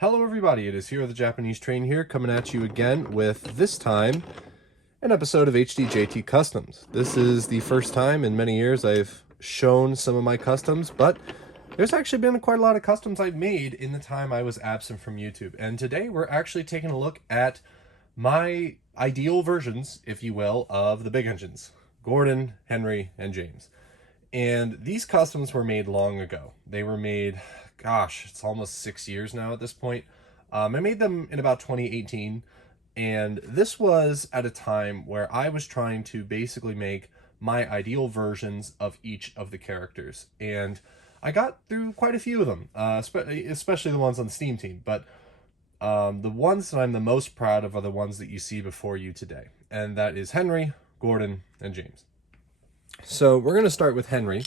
Hello everybody, it is Hero the Japanese Train here, coming at you again with, this time, an episode of HTJT Customs. This is the first time in many years I've shown some of my customs, but there's actually been quite a lot of customs I've made in the time I was absent from YouTube. And today we're actually taking a look at my ideal versions, if you will, of the big engines. Gordon, Henry, and James. And these customs were made long ago. They were made, gosh, it's almost 6 years now at this point. I made them in about 2018, and this was at a time where I was trying to basically make my ideal versions of each of the characters. And I got through quite a few of them, especially the ones on the Steam team. But the ones that I'm the most proud of are the ones that you see before you today. And that is Henry, Gordon, and James. So we're going to start with Henry,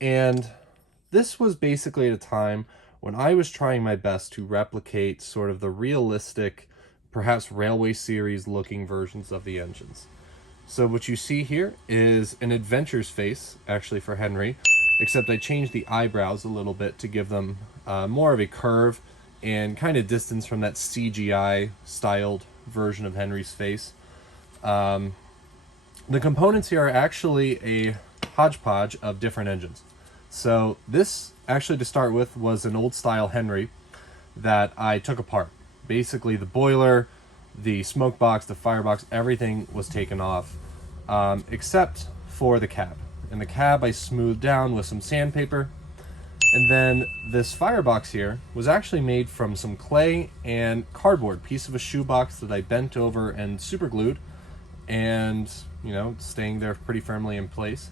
and this was basically at a time when I was trying my best to replicate sort of the realistic, perhaps Railway Series looking versions of the engines. So what you see here is an adventure's face, actually, for Henry, except I changed the eyebrows a little bit to give them more of a curve and kind of distance from that CGI styled version of Henry's face. The components here are actually a hodgepodge of different engines. So this, actually to start with, was an old style Henry that I took apart. Basically the boiler, the smoke box, the firebox, everything was taken off, except for the cab. And the cab I smoothed down with some sandpaper. And then this firebox here was actually made from some clay and cardboard, piece of a shoebox that I bent over and super glued, and staying there pretty firmly in place.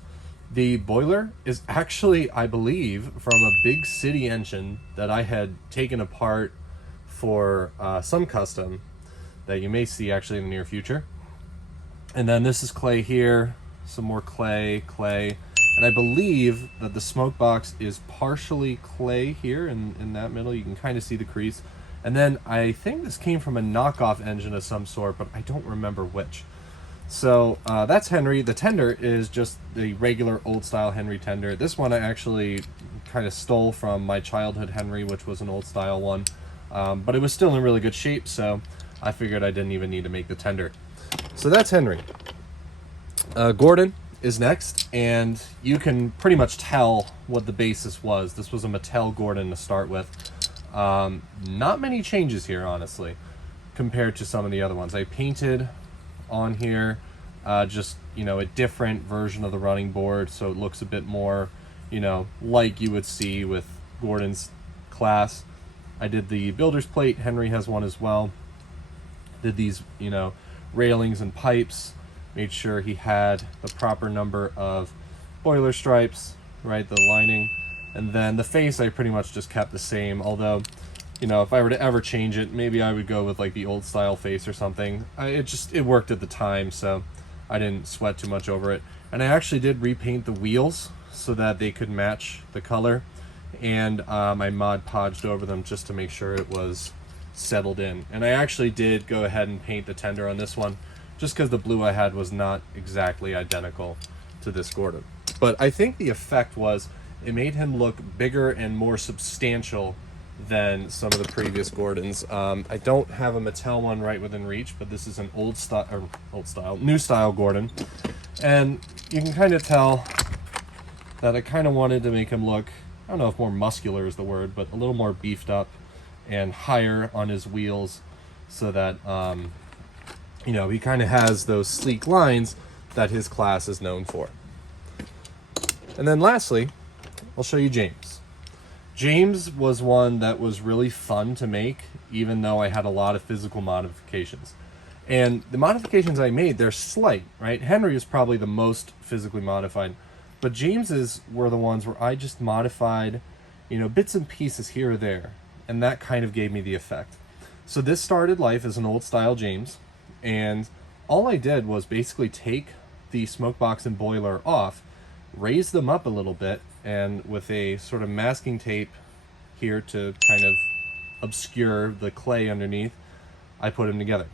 The boiler is actually, I believe, from a big city engine that I had taken apart for some custom that you may see actually in the near future. And then this is clay here, some more clay, and I believe that the smoke box is partially clay here in that middle. You can kind of see the crease. And then I think this came from a knockoff engine of some sort, but I don't remember which. So that's Henry. The tender is just the regular old style Henry tender. This one I actually kind of stole from my childhood Henry, which was an old style one. But it was still in really good shape, so I figured I didn't even need to make the tender. So that's Henry. Gordon is next, and you can pretty much tell what the basis was. This was a Mattel Gordon to start with. Not many changes here, honestly, compared to some of the other ones. I painted on here just a different version of the running board, so it looks a bit more like you would see with Gordon's class. I did the builder's plate. Henry has one as well. Did these railings and pipes, made sure he had the proper number of boiler stripes, right, the lining, and then the face I pretty much just kept the same, although if I were to ever change it, maybe I would go with like the old style face or something. It worked at the time, so I didn't sweat too much over it. And I actually did repaint the wheels so that they could match the color, and I Mod Podged over them just to make sure it was settled in. And I actually did go ahead and paint the tender on this one, just because the blue I had was not exactly identical to this Gordon. But I think the effect was it made him look bigger and more substantial than some of the previous Gordons. I don't have a Mattel one right within reach, but this is an new style Gordon. And you can kind of tell that I kind of wanted to make him look, I don't know if more muscular is the word, but a little more beefed up and higher on his wheels, so that he kind of has those sleek lines that his class is known for. And then lastly, I'll show you James. James was one that was really fun to make, even though I had a lot of physical modifications. And the modifications I made, they're slight, right? Henry is probably the most physically modified, but James's were the ones where I just modified, bits and pieces here or there, and that kind of gave me the effect. So this started life as an old style James, and all I did was basically take the smoke box and boiler off, raise them up a little bit, and with a sort of masking tape here to kind of obscure the clay underneath, I put them together.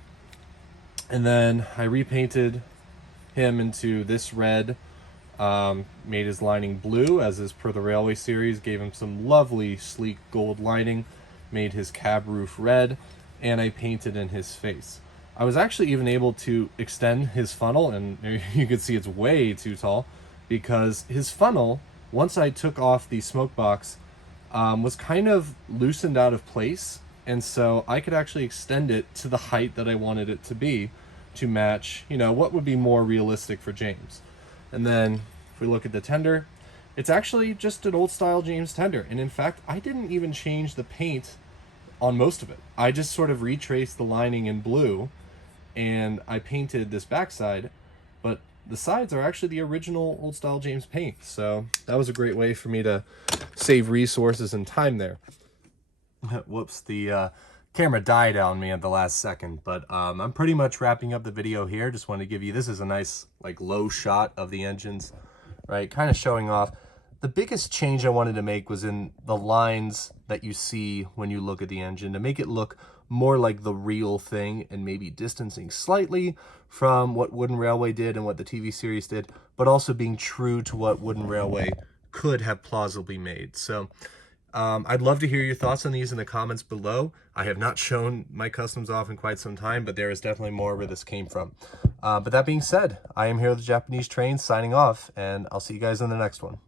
And then I repainted him into this red, made his lining blue, as is per the Railway Series, gave him some lovely sleek gold lining, made his cab roof red, and I painted in his face. I was actually even able to extend his funnel, and you can see it's way too tall, because his funnel, once I took off the smoke box, was kind of loosened out of place, and so I could actually extend it to the height that I wanted it to be to match, you know, what would be more realistic for James. And then if we look at the tender, it's actually just an old style James tender, and in fact I didn't even change the paint on most of it. I just sort of retraced the lining in blue and I painted this backside, but the sides are actually the original old style James paint. So that was a great way for me to save resources and time there. Whoops, the camera died on me at the last second, but I'm pretty much wrapping up the video here. Just wanted to give you, this is a nice like low shot of the engines, right? Kind of showing off. The biggest change I wanted to make was in the lines that you see when you look at the engine, to make it look more like the real thing, and maybe distancing slightly from what Wooden Railway did and what the TV series did, but also being true to what Wooden Railway could have plausibly made. So I'd love to hear your thoughts on these in the comments below. I have not shown my customs off in quite some time, but there is definitely more where this came from. But that being said, I am here with the Japanese Train signing off, and I'll see you guys in the next one.